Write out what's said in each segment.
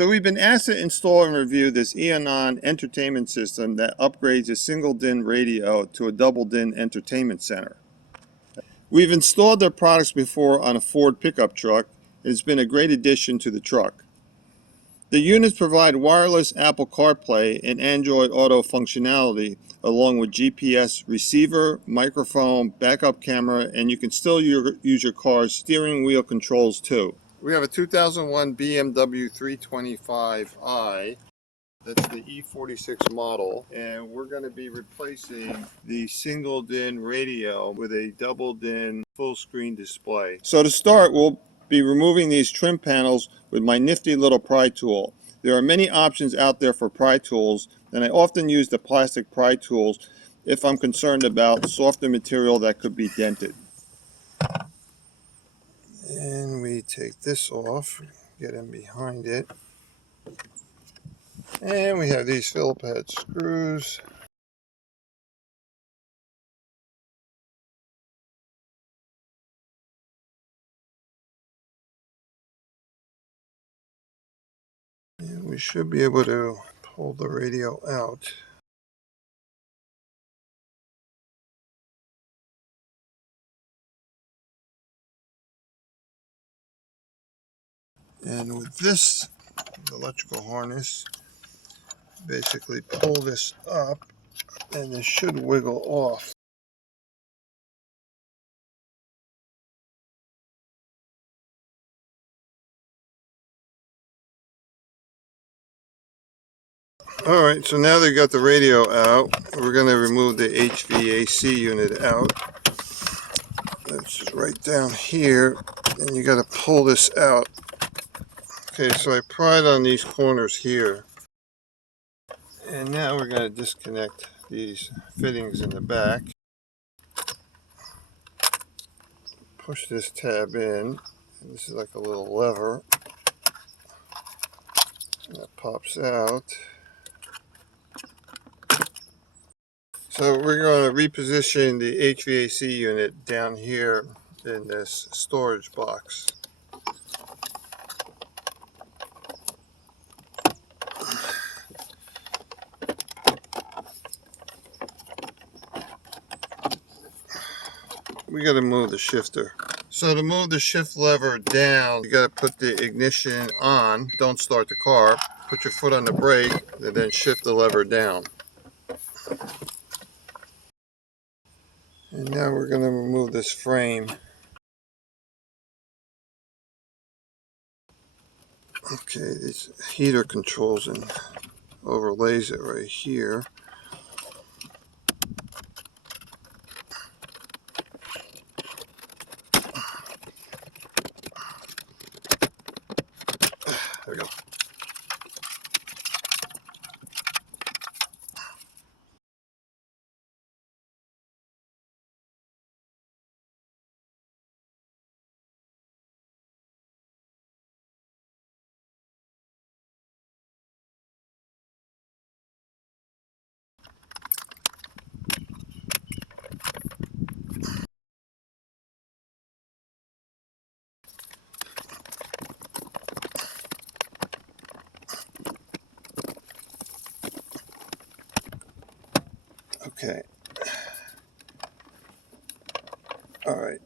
So we've been asked to install and review this EONON entertainment system that upgrades a single DIN radio to a double DIN entertainment center. We've installed their products before on a Ford pickup truck. It's been a great addition to the truck. The units provide wireless Apple CarPlay and Android Auto functionality, along with GPS receiver, microphone, backup camera, and you can still use your car's steering wheel controls too. We have a 2001 BMW 325i. That's the E46 model, and we're going to be replacing the single DIN radio with a double DIN full screen display. So to start, we'll be removing these trim panels with my nifty little pry tool. There are many options out there for pry tools, and I often use the plastic pry tools if I'm concerned about softer material that could be dented. And we take this off, get in behind it. And we have these Phillips head screws. And we should be able to pull the radio out. And with this electrical harness, basically pull this up and this should wiggle off. Alright, so now they got the radio out, we're going to remove the HVAC unit out. That's just right down here, and you got to pull this out. Okay, so I pried on these corners here. And now we're going to disconnect these fittings in the back. Push this tab in. And this is like a little lever. And that pops out. So we're going to reposition the HVAC unit down here in this storage box. We got to move the shifter. So to move the shift lever down, you got to put the ignition on. Don't start the car. Put your foot on the brake and then shift the lever down. And now we're going to remove this frame. Okay, this heater controls and overlays it right here. There we go. Okay. All right.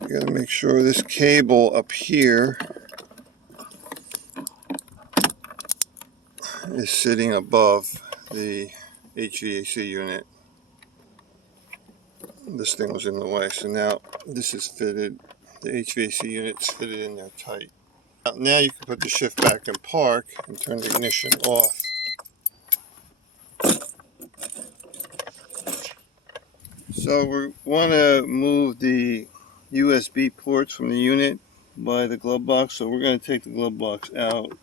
You got to make sure this cable up here is sitting above the HVAC unit. This thing was in the way, so now this is fitted. The HVAC unit's fitted in there tight. Now you can put the shift back in park and turn the ignition off. So we want to move the USB ports from the unit by the glove box, so we're going to take the glove box out.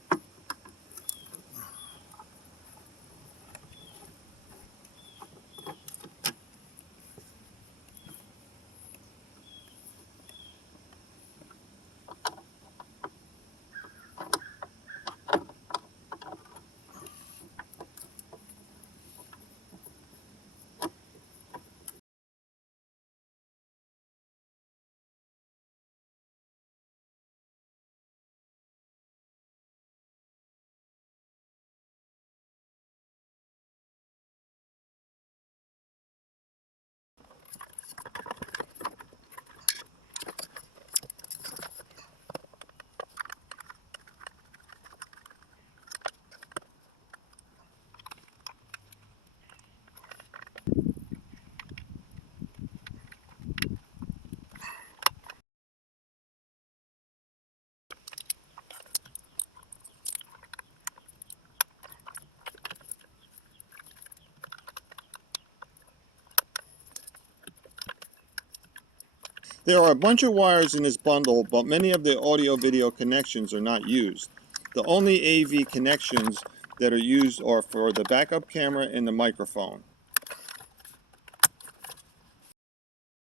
There are a bunch of wires in this bundle, but many of the audio-video connections are not used. The only AV connections that are used are for the backup camera and the microphone.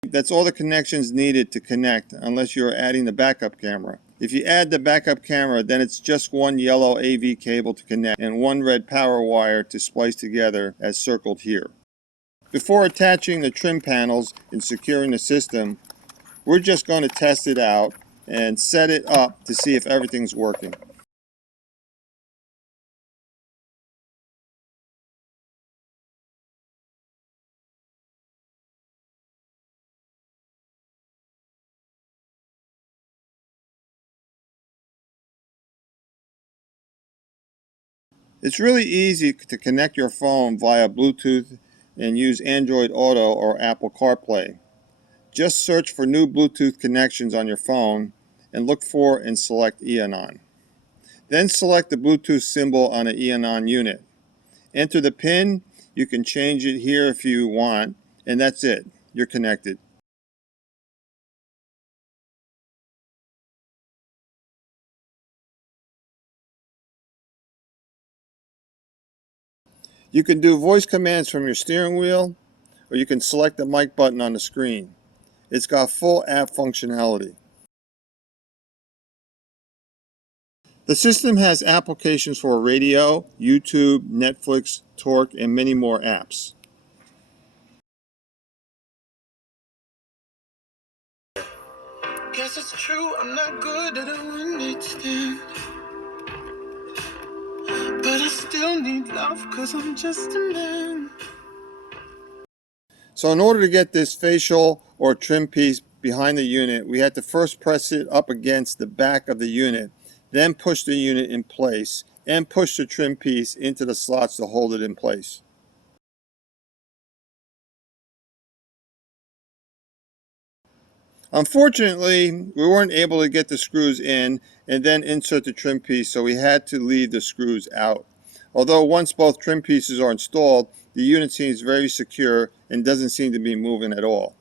That's all the connections needed to connect, unless you're adding the backup camera. If you add the backup camera, then it's just one yellow AV cable to connect and one red power wire to splice together as circled here. Before attaching the trim panels and securing the system, we're just going to test it out and set it up to see if everything's working. It's really easy to connect your phone via Bluetooth and use Android Auto or Apple CarPlay. Just search for new Bluetooth connections on your phone and look for and select EONON. Then select the Bluetooth symbol on an EONON unit. Enter the PIN. You can change it here if you want, and that's it. You're connected. You can do voice commands from your steering wheel, or you can select the mic button on the screen. It's got full app functionality. The system has applications for radio, YouTube, Netflix, Torque, and many more apps. Guess it's true, I'm not good at a one-night stand, but I still need love because I'm just a man. So in order to get this facial or trim piece behind the unit, we had to first press it up against the back of the unit, then push the unit in place, and push the trim piece into the slots to hold it in place. Unfortunately, we weren't able to get the screws in and then insert the trim piece, so we had to leave the screws out. Although once both trim pieces are installed, the unit seems very secure and doesn't seem to be moving at all.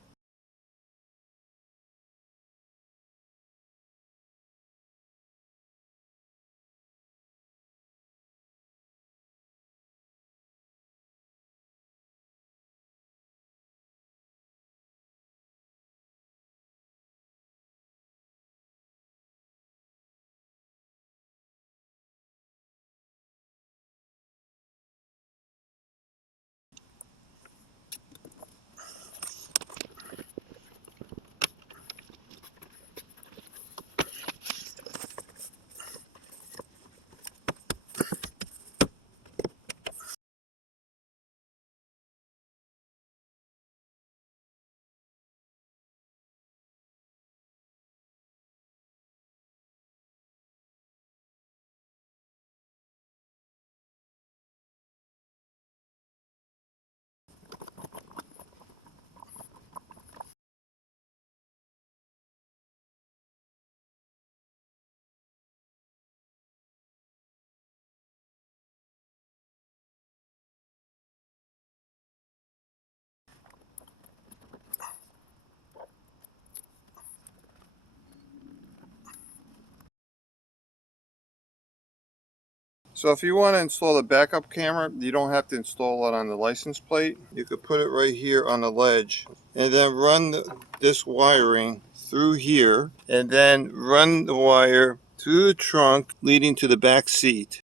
So if you want to install the backup camera, you don't have to install it on the license plate. You could put it right here on the ledge and then run this wiring through here and then run the wire through the trunk leading to the back seat.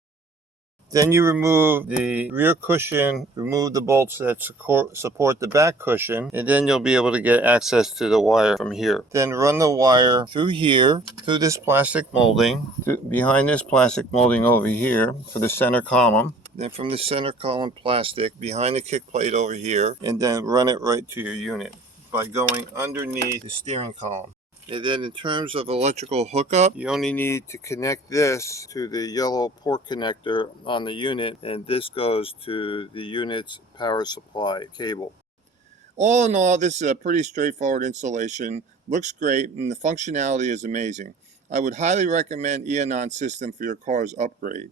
Then you remove the rear cushion, remove the bolts that support the back cushion, and then you'll be able to get access to the wire from here. Then run the wire through here, through this plastic molding, behind this plastic molding over here for the center column. Then from the center column plastic, behind the kick plate over here, and then run it right to your unit by going underneath the steering column. And then in terms of electrical hookup, you only need to connect this to the yellow port connector on the unit, and this goes to the unit's power supply cable. All in all, this is a pretty straightforward installation. Looks great, and the functionality is amazing. I would highly recommend EONON system for your car's upgrade.